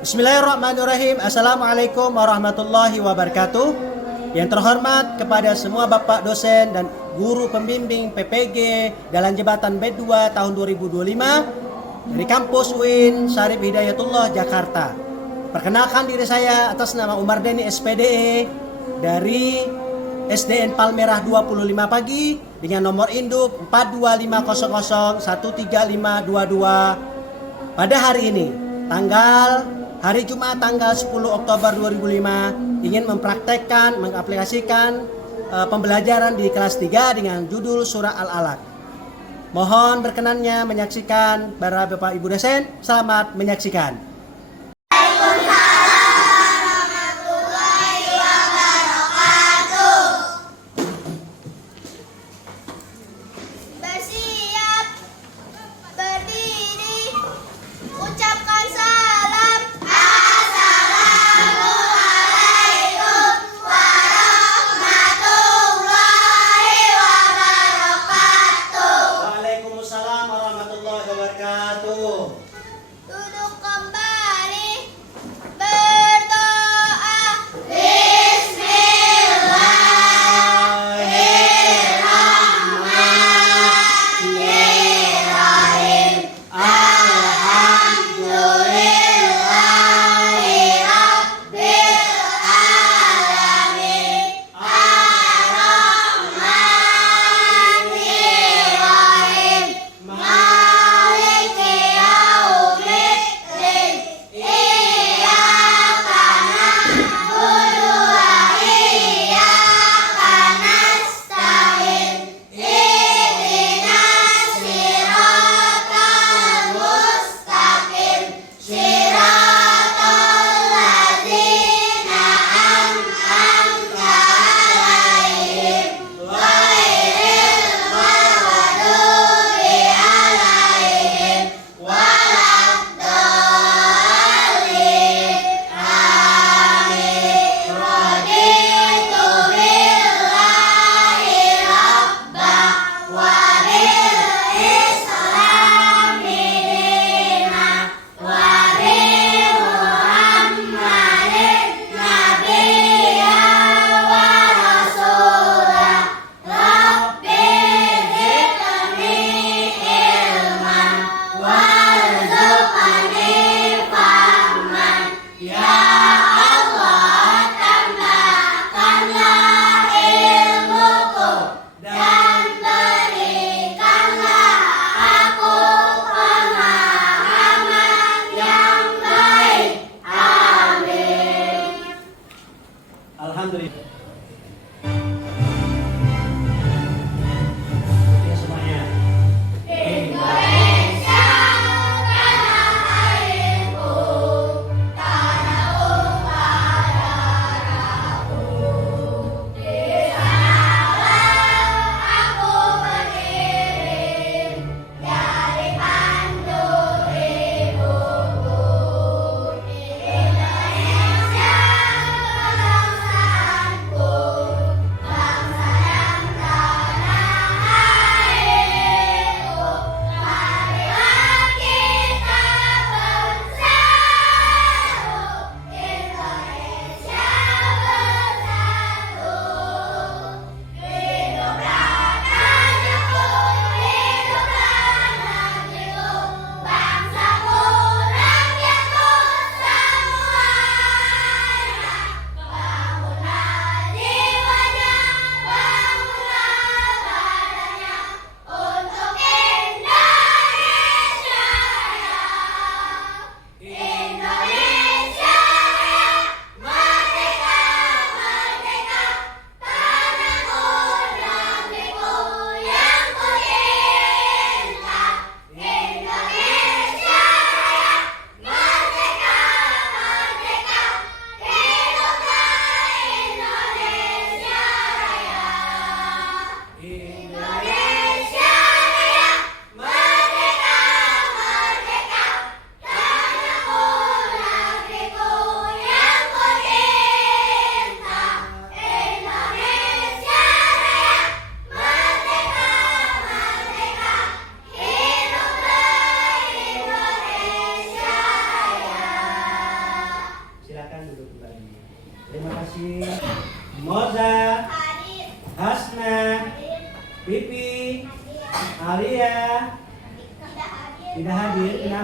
Bismillahirrahmanirrahim. Assalamualaikum warahmatullahi wabarakatuh. Yang terhormat kepada semua Bapak dosen dan guru pembimbing PPG Dalam Jabatan B2 tahun 2025 dari kampus UIN Syarif Hidayatullah Jakarta. Perkenalkan diri saya atas nama Umar Deni SPDE dari SDN Palmerah 25 Pagi dengan nomor induk 42500135522 pada hari ini, hari Jumat tanggal 10 Oktober 2005 ingin mempraktekkan, mengaplikasikan pembelajaran di kelas 3 dengan judul Surah Al-Alaq. Mohon berkenannya menyaksikan para Bapak Ibu dosen. Selamat menyaksikan. Bersiap, berdiri, ucapkan salam. Assalamualaikum warahmatullahi wabarakatuh. Waalaikumsalam warahmatullahi wabarakatuh. Duduk kembali.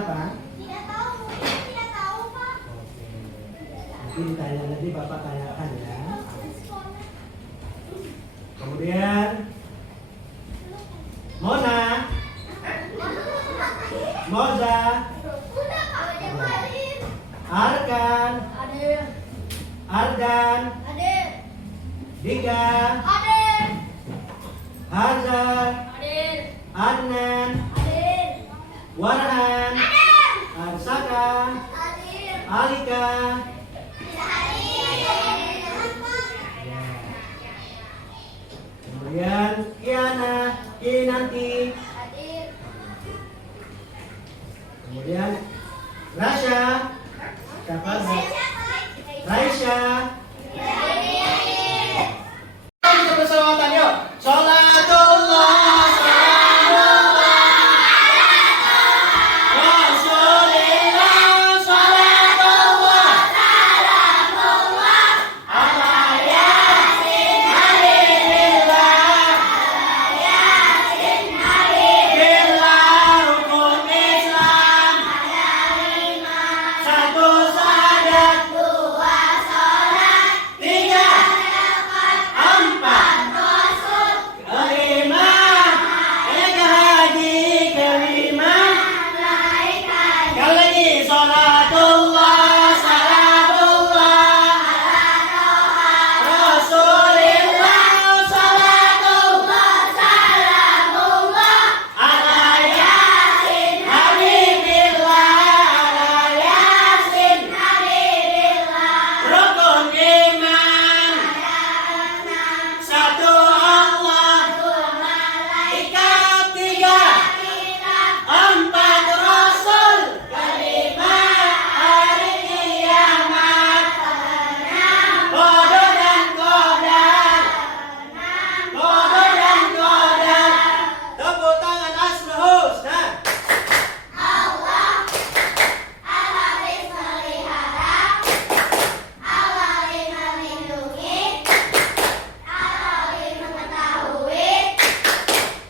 apa? Tidak tahu, mungkin tidak tahu, Pak. Oke. Nanti ditanya nanti Bapak tanyakan ya. Kemudian Mona, Moza, Udah, Pak. Kemarin. Arkan, Hadir. Ardan, Hadir. Dika, Hadir. Haza, Hadir. Adnan, Hadir. Warhan, Hadir. Arsaka, Hadir. Alika. Tidak hadir. Kemudian Kiana, Kinanti, Hadir. kemudian Rasya, siapa? Raisya. Kita berselawatan yuk. Sholatullah, salamullah, Rasulillah, sholatullah, ala yasin habibullah, billah rukun Islam, satu sadat, tiga, empat, kelima, haji, kelima, sekali lagi, sholatullah, salamullah, Rasulillah, sholatullah, ala yasin habibillah, ala yasin rukun iman, satu Allah, malaikat, tiga, empat Rasul, kelima hari kiamat, qadar dan qadar, qadar dan qadar. Tepuk tangan Asmaul Husna.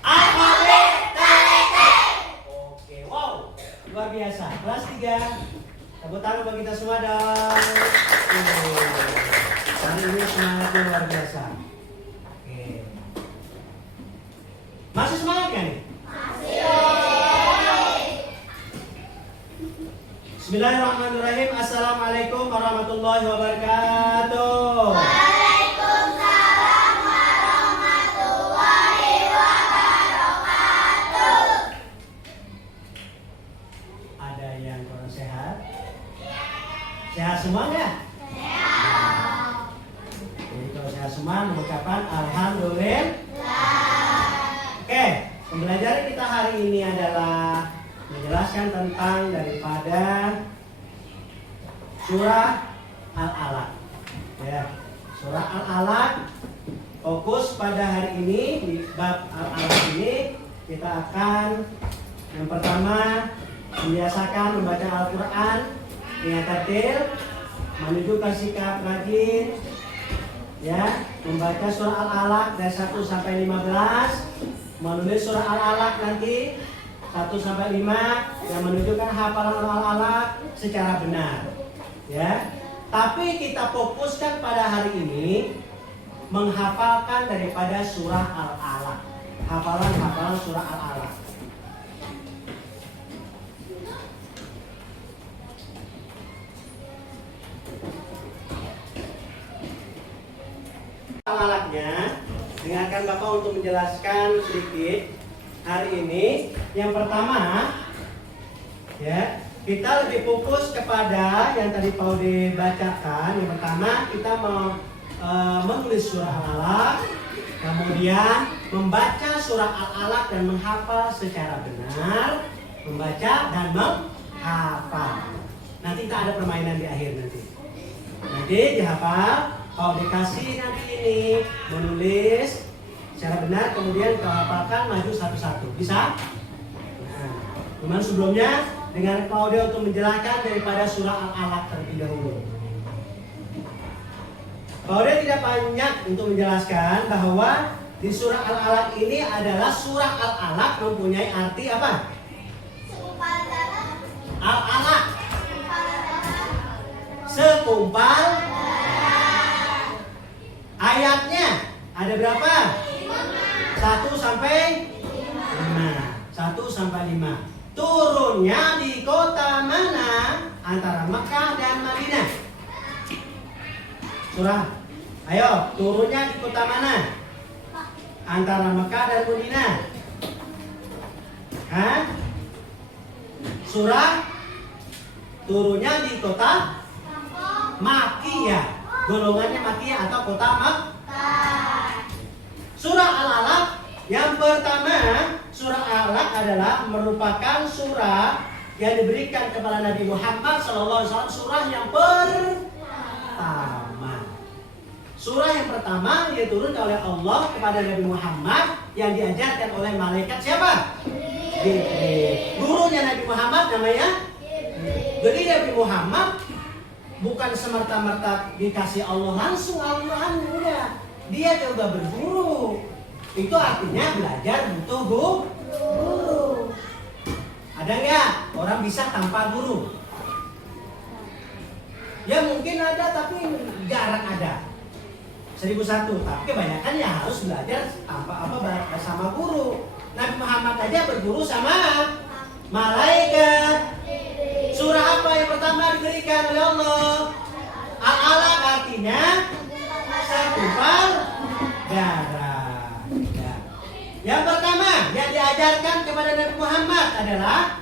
Alfabet Teleke. Oke, wow, luar biasa. Kelas 3. Tepuk tangan bagi kita semua dong. Hari ini semangatnya luar biasa. Oke. Masih semangat kan nih? Bismillahirrahmanirrahim. Assalamualaikum warahmatullahi wabarakatuh. Waalaikumsalam warahmatullahi wabarakatuh. Ada yang kurang sehat? Sehat semua nggak? Jadi kalau sehat semua mengucapkan alhamdulillah. Oke, pembelajaran kita hari ini adalah menjelaskan tentang daripada surah Al-Alaq. Ya, surah Al-Alaq fokus pada hari ini di bab Al-Alaq ini kita akan yang pertama membiasakan membaca Al-Quran dengan tertil, menunjukkan sikap rajin, ya, membaca surah Al-Alaq dari 1 sampai 15, menulis surah Al-Alaq nanti 1 sampai 5 yang menunjukkan hafalan Al-Alaq secara benar, ya. Tapi kita fokuskan pada hari ini menghafalkan daripada surah Al-Alaq, hafalan surah Al-Alaq. Al-Alaqnya, dengarkan Bapak untuk menjelaskan sedikit hari ini. Yang pertama, ya, kita lebih fokus kepada yang tadi Pak Ode bacakan. Yang pertama kita menulis surah Al-Alaq, kemudian membaca surah Al-Alaq dan menghafal secara benar, membaca dan menghafal. Nanti kita ada permainan di akhir nanti. Nanti dihafal, Pak Ode kasih nanti ini menulis secara benar, kemudian kau hafalkan maju satu-satu. Bisa? Nah, cuman sebelumnya dengan Pak Ode untuk menjelaskan daripada surah Al-Alaq terlebih dahulu. Pak Ode tidak banyak untuk menjelaskan bahwa di surah Al-Alaq ini adalah surah Al-Alaq mempunyai arti apa? Al-alaq. Segumpal. Ayatnya ada berapa? 1 sampai 5. 1 sampai 5. Turunnya di kota mana antara Mekah dan Madinah? Surah. Ayo, turunnya di kota mana antara Mekah dan Madinah? Hah? Surah turunnya di kota Makkiyah. Golongannya Makkiyah atau kota Makkah. Surah Al-Alaq yang pertama, surah Al-Alaq adalah merupakan surah yang diberikan kepada Nabi Muhammad SAW. Surah yang pertama. Surah yang pertama yang diturunkan oleh Allah kepada Nabi Muhammad yang diajarkan oleh malaikat siapa? Jibril. Gurunya Nabi Muhammad namanya? Jadi Nabi Muhammad bukan semerta-merta dikasih Allah langsung Al-Quran, udah. Dia coba berguru. Itu artinya belajar butuh guru. Ada nggak orang bisa tanpa guru? Ya mungkin ada tapi jarang ada. 1001. Tapi kebanyakan ya harus belajar tanpa bersama guru. Nabi Muhammad aja berguru sama malaikat. Surah apa yang pertama diberikan oleh Allah? Al-Alaq artinya segumpal darah. Ya. Yang pertama yang diajarkan kepada Nabi Muhammad adalah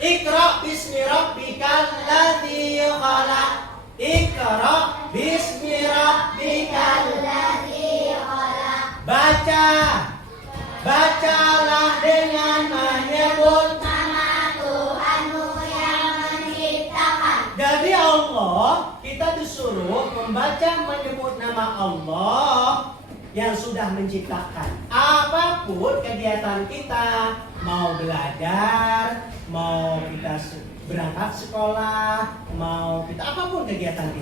Iqra bismi rabbikal ladzi khalaq. Iqra bismi rabbikal ladzi khalaq. Bacalah dengan menyebut nama Tuhanmu yang menciptakan. Jadi Allah, kita disuruh membaca menyebut nama Allah yang sudah menciptakan. Apapun kegiatan kita, mau belajar, mau kita berangkat sekolah, mau kita apapun kegiatan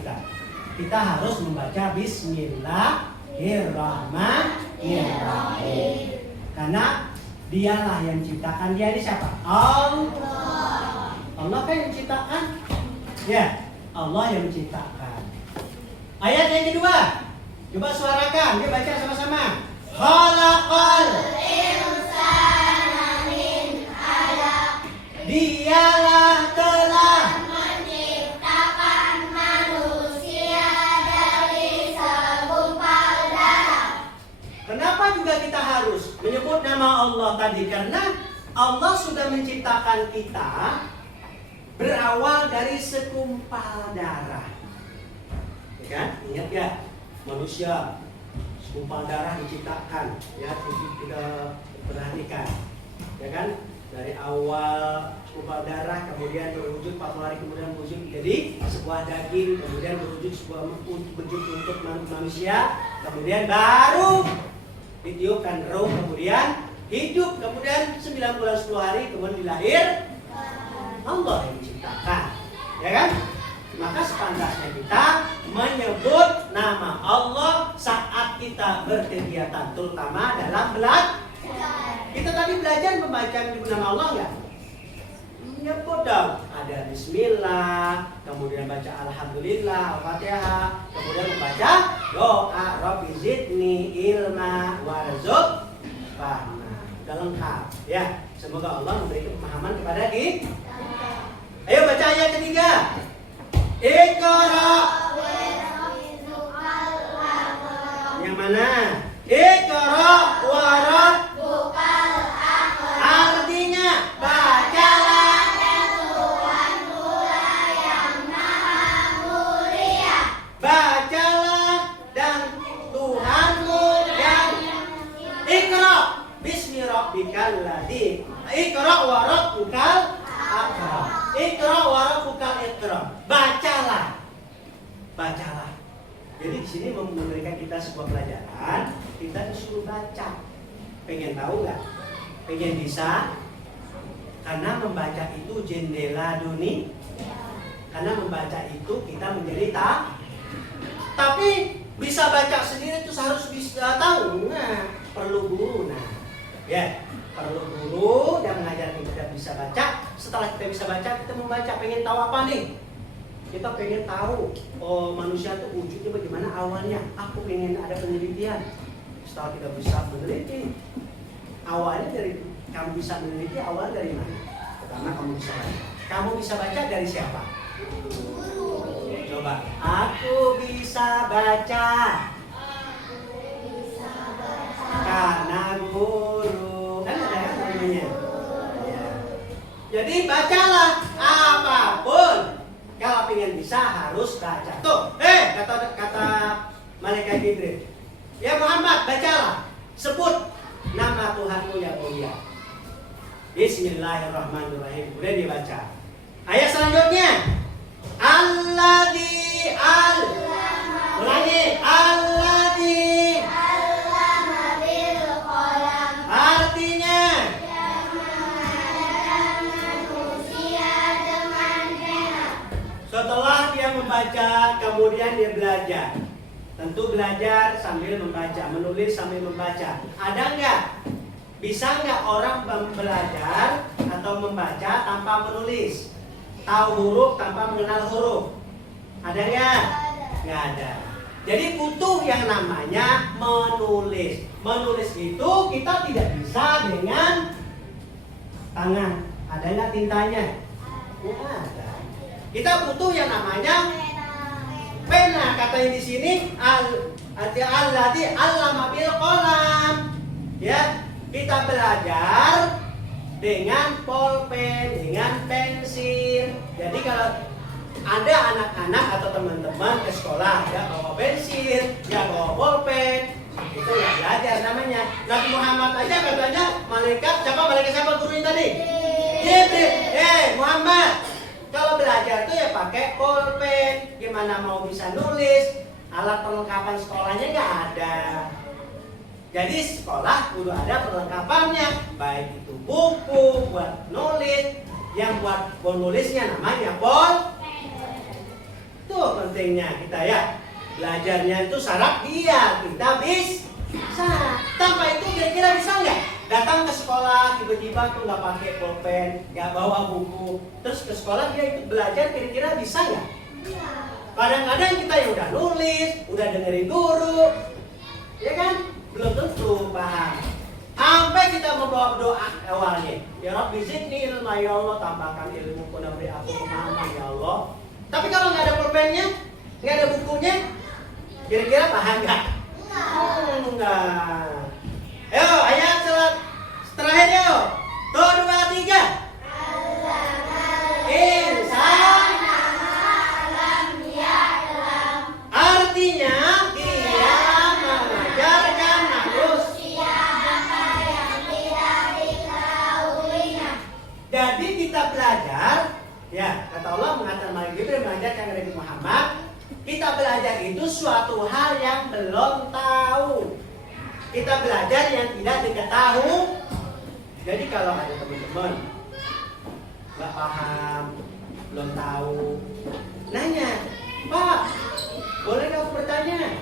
kita harus membaca Bismillahirrahmanirrahim. Karena dialah yang menciptakan. Dia ini siapa? Allah. Allah kan yang menciptakan. Ya, Allah yang menciptakan. Ayat yang kedua, coba suarakan, dia baca sama-sama. Khalaqal insana min 'alaq. Dialah telah menciptakan manusia dari segumpal darah. Kenapa juga kita harus menyebut nama Allah tadi? Karena Allah sudah menciptakan kita berawal dari segumpal darah. Ya kan? Ingat ya, manusia segumpal darah diciptakan. Ya, kita perhatikan. Ya kan? Dari awal segumpal darah, kemudian berwujud 40 hari kemudian berwujud jadi sebuah daging, kemudian berwujud sebuah bentuk untuk manusia, kemudian baru ditiupkan roh, kemudian hidup, kemudian 9 bulan 10 hari kemudian dilahir. Allah yang menciptakan, ya kan? Maka sepantasnya kita menyebut nama Allah saat kita berkegiatan, terutama dalam belajar. Kita tadi belajar membaca nama Allah nggak? Menyebut dong. Ada Bismillah, kemudian baca Alhamdulillah, Al-Fatihah, kemudian membaca doa Rabbi zidni ilma warzuqna. Sudah lengkap, ya. Semoga Allah memberikan pemahaman kepada kita. Ayo baca ayat ketiga. Iqra. Yang mana? Iqra wa rabbukal akram. Artinya bacalah dan Tuhanmu yang maha mulia. Bacalah dan Tuhanmu yang Iqra bismi rabbikal ladzi. Iqra wa rabbukal akram. Iqra wa rabbukal akram. Bacalah. Bacalah. Jadi di sini memberikan kita sebuah pelajaran, kita disuruh baca. Pengen tahu nggak? Pengen bisa? Karena membaca itu jendela dunia. Karena membaca itu kita menjadi tapi bisa baca sendiri itu harus bisa tahu. Nah, perlu guru. Nah, ya, perlu guru yang mengajarkan kita bisa baca. Setelah kita bisa baca, kita membaca. Pengen tahu apa nih? Kita pengen tahu manusia itu wujudnya bagaimana awalnya. Aku pengen ada penelitian. Setelah kita bisa meneliti, awalnya dari kamu bisa meneliti awal dari mana? Pertama kamu bisa baca. Kamu bisa baca dari siapa? Coba. Aku bisa baca. Karena guru. Kan ada kan namanya. Ya. Jadi bacalah apapun. Kalau pengen bisa harus baca. Tuh, kata malaikat Jibril. Ya Muhammad, bacalah. Sebut nama Tuhanmu yang mulia. Bismillahirrahmanirrahim. Kemudian dibaca. Ayat selanjutnya. Alladzi ulangi. Alladzi artinya setelah dia membaca, kemudian dia belajar. Tentu belajar sambil membaca, menulis sambil membaca. Ada nggak? Bisa nggak orang belajar atau membaca tanpa menulis? Tahu huruf tanpa mengenal huruf? Ada nggak? Nggak ada. Jadi butuh yang namanya menulis. Menulis itu kita tidak bisa dengan tangan. Ada nggak tintanya? Nggak ada. Kita butuh yang namanya pena. Katanya di sini alladzi 'allama bil qalam. Ya, kita belajar dengan pulpen, dengan pensil. Jadi kalau ada anak-anak atau teman-teman ke sekolah ya bawa pensil, ya bawa pulpen, itu ya belajar namanya. Nabi Muhammad aja katanya malaikat siapa gurunya tadi? Jibril. Muhammad, kalau belajar tuh ya pakai pulpen. Gimana mau bisa nulis? Alat perlengkapan sekolahnya nggak ada. Jadi sekolah kudu ada perlengkapannya, baik itu buku buat nulis, yang buat nulisnya namanya pulpen. Tuh pentingnya kita ya. Belajarnya itu syarat dia kita bisa. Tanpa itu kira-kira bisa nggak? Datang ke sekolah tiba-tiba tuh nggak pakai pulpen, nggak bawa buku, terus ke sekolah dia ikut belajar, kira-kira bisa nggak? Kadang-kadang kita yang udah nulis, udah dengerin guru, ya kan? Belum tentu paham. Sampai kita membawa doa awalnya, ya Rabbi zidni ilma, ya Allah tambahkan ilmu, beri aku pemahaman ya Allah. Tapi kalau nggak ada pulpennya, nggak ada bukunya, kira-kira paham nggak? Enggak. Ayo, ayat terakhir yuk. 1, 2, 3. Insan artinya dia mengajarkan manusia apa yang tidak diketahuinya. Jadi kita belajar. Ya, kata Allah mengatakan malaikat Jibril mengajarkan Nabi Muhammad, kita belajar itu suatu hal yang belum tahu. Kita belajar yang tidak diketahui. Jadi kalau ada teman-teman nggak paham, belum tahu, nanya, Pak, boleh nggak aku bertanya?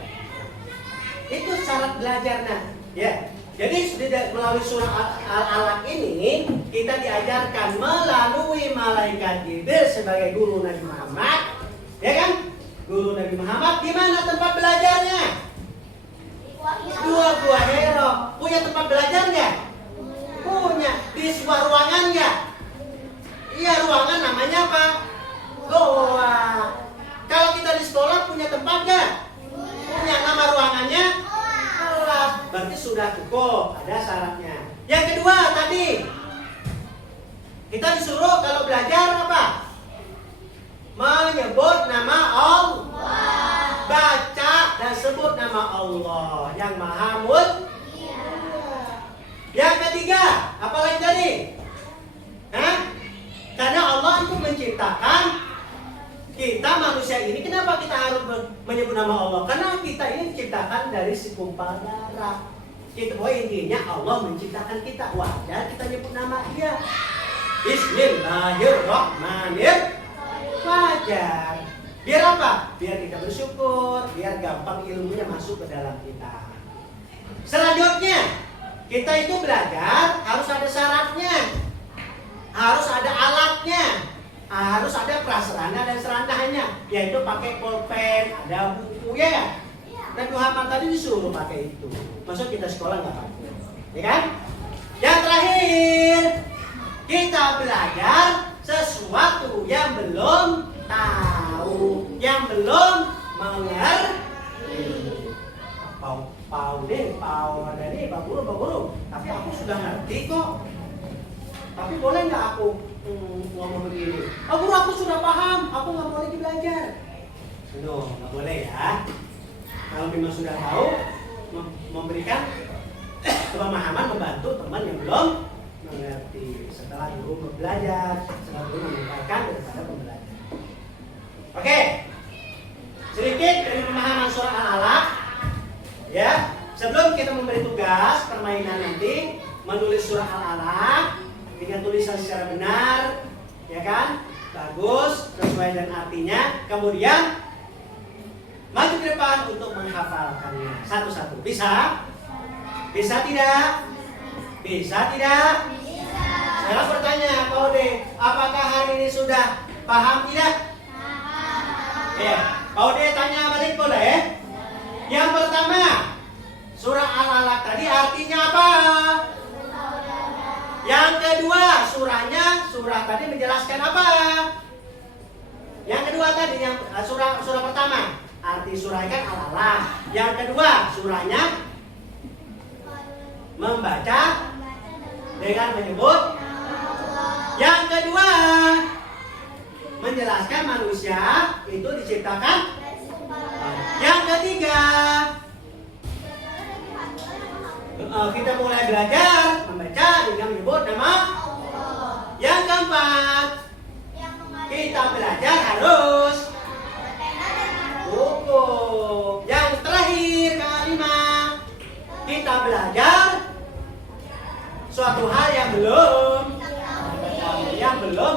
Itu syarat belajar, nah, ya. Jadi melalui surah Al-Alaq ini kita diajarkan melalui malaikat Jibril sebagai guru Nabi Muhammad, ya kan? Guru Nabi Muhammad di mana tempat belajarnya? Gua Hero. Punya tempat belajar nggak? Punya. Di sebuah ruangan nggak? Iya, ruangan namanya apa? Goa. Kalau kita di sekolah punya tempat nggak? Punya. Nama ruangannya? Kelas. Berarti sudah cukup. Ada syaratnya. Yang kedua tadi kita disuruh kalau belajar apa? Menyebut nama Allah. Baca dan sebut nama Allah yang Maha Mulia. Yang ketiga, apa lagi tadi? Karena Allah itu menciptakan kita manusia ini. Kenapa kita harus menyebut nama Allah? Karena kita ini diciptakan dari segumpal darah. Kita intinya Allah menciptakan kita, wajar kita nyebut nama Dia. Bismillahirrahmanirrahim. Wajar. Biar apa? Biar kita bersyukur, biar gampang ilmunya masuk ke dalam kita. Selanjutnya, kita itu belajar harus ada syaratnya. harus ada alatnya, harus ada prasarana dan serananya, yaitu pakai pulpen, ada buku ya. Nabi Muhammad tadi disuruh pakai itu, maksud kita sekolah nggak pakai, ya kan? Yang terakhir, kita belajar sesuatu yang belum tahu, yang belum mengerti. Pau ada nih, Pak Guru. Tapi aku sudah ngerti kok. Tapi boleh nggak aku ngomong begini? Pak Guru, aku sudah paham, aku nggak mau lagi belajar. No, nggak boleh ya. Kalau memang sudah tahu, memberikan pemahaman, membantu teman yang belum mengerti. Setelah guru belajar, setelah guru menyampaikan kepada pembelajar. Oke, sedikit dari pemahaman surah Al-Alaq. Ya, sebelum kita memberi tugas permainan nanti menulis surah Al-Alaq dengan tulisan secara benar, ya kan? Bagus, sesuai dengan artinya. Kemudian maju ke depan untuk menghafalkannya satu-satu. Bisa? Bisa tidak? Bisa tidak? Bisa. Sekarang bertanya, Pak Ode, apakah hari ini sudah paham tidak? Paham. Ya, Pak Ode tanya balik boleh? Yang pertama, surah Al-Alaq tadi artinya apa? Yang kedua, surah tadi menjelaskan apa? Yang kedua tadi, yang surah pertama, arti surah kan Al-Alaq. Yang kedua, surahnya membaca dengan menyebut. Yang kedua, menjelaskan manusia itu diciptakan. Yang ketiga, kita mulai belajar membaca dengan menyebut nama. Yang keempat, kita belajar harus hukum. Yang terakhir, kelima, kita belajar suatu hal yang belum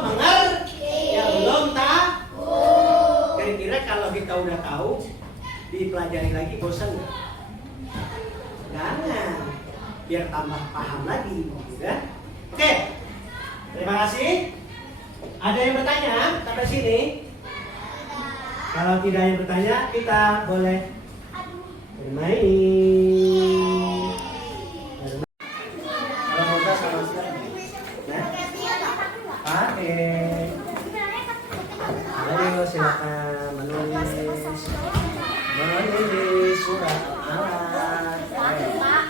mengerti, yang belum tahu. Kira-kira kalau kita udah tahu, dipelajari lagi bosan nggak? Jangan, biar tambah paham lagi, ya. Oke, terima kasih. Ada yang bertanya sampai sini? Kalau tidak ada yang bertanya, kita boleh bermain. Kalau mau tes sama sekali, pakai. Ayo silakan menulis surah Al-Alaq.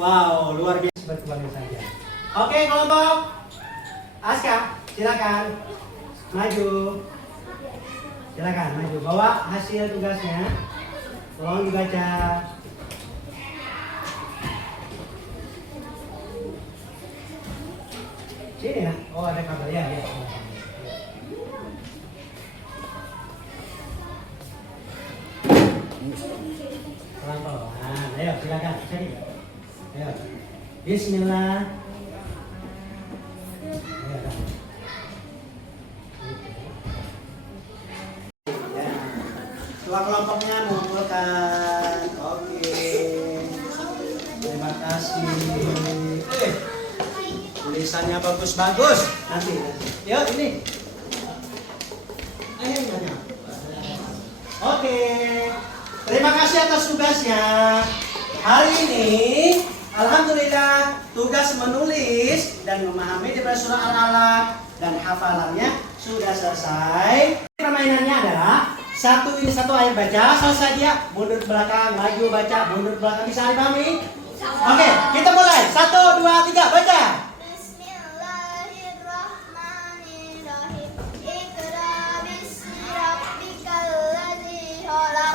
Wow, luar biasa berkembang saja. Oke, kelompok Aska, silakan maju. Silakan maju. Bawa hasil tugasnya. Tolong dibaca. Sini ya. Oh, ada kabel ya. Pelan-pelan. Ayo, silakan. Sini. Ayo. Bismillah. Ayo. Ketua kelompoknya mengumpulkan. Oke. Terima kasih. Tulisannya bagus-bagus. Nanti. Yuk, ini. Ayo, nanya. Oke. Terima kasih atas tugasnya. Hari ini alhamdulillah tugas menulis dan memahami daripada surah Al-Alaq dan hafalannya sudah selesai. Permainannya adalah Satu ini satu ayat baca, selesai dia mundur ke belakang, maju baca, mundur ke belakang, bisa dipahami? Oke, kita mulai. 1, 2, 3, baca. Bismillahirrahmanirrahim. Iqra bismi rabbikal ladzi khalaq.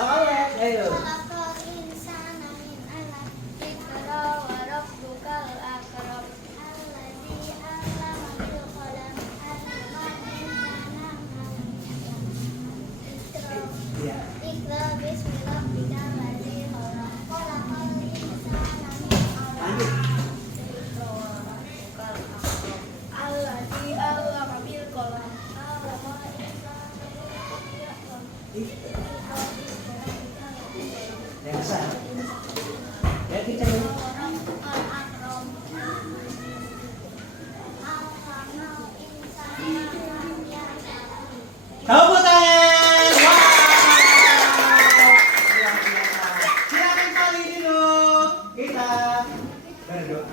Ayo. Khalaqal insana min 'alaq. Iqra wa rabbukal akram. Alladzi 'allama bil qalam. 'allamal insana ma lam ya'lam. Iya. Iqra bismi rabbikal ladzi khalaq. Khalaqal insana min 'alaq. Lanjut. Iqra wa rabbukal akram. Alladzi 'allama bil qalam. 'allamal insana ma lam ya'lam. Iqra bismi rabbikal ladzi khalaq. Yang besar. Ya, kita dulu. Rabbukal akram. Alhamal insana ma lam ya'lam. Tepuk tangan. Wow. Silakan kali duduk. Kita berdoa.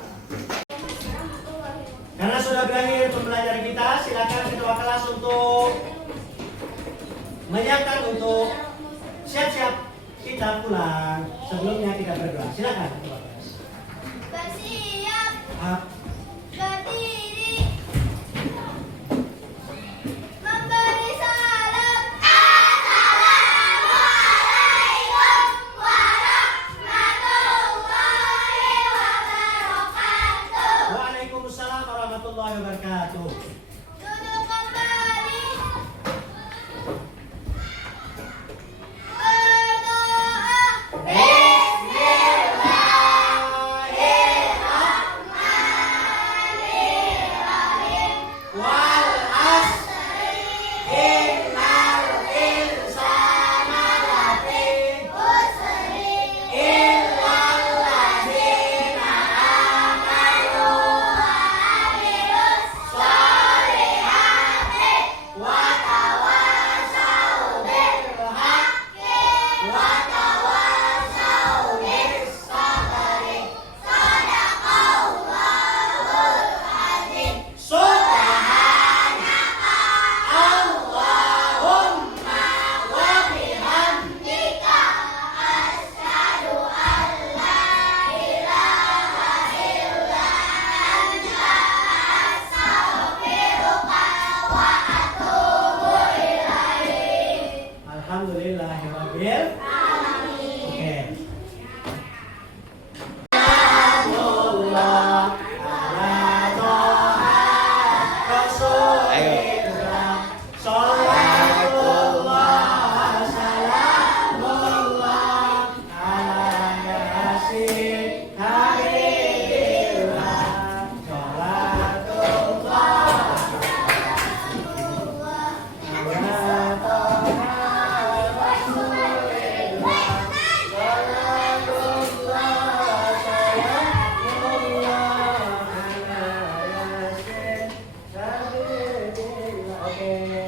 Karena sudah berakhir pembelajaran kita, silakan ketua kelas untuk menyiapkan untuk siap-siap kita pulang. Sebelumnya kita berdoa. Silakan ketua kelas. Bersiap, Up. berdiri, memberi salam. Assalamualaikum warahmatullahi wabarakatuh. Waalaikumsalam warahmatullahi wabarakatuh. Duduk kembali. Berdoa. Bismillahirrahmanirrahim. Wal asri innal insana lafi Usri. illal ladzina amanu Amilus solihati. wa tawasau bil haqqi wa tawasau bis sabri. Sadaqallahul azim. Subhanaka Allahumma wa bihamdika Asyhadu an la ilaha illa anta. Astaghfiruka wa atubu ilaik. Alhamdulillahirabbil Amin. Oke. Salamullah ala Toha Rasulillah. Salatullah salamullah ala Yasin Habibillah. Salatullah ala Toha Oke.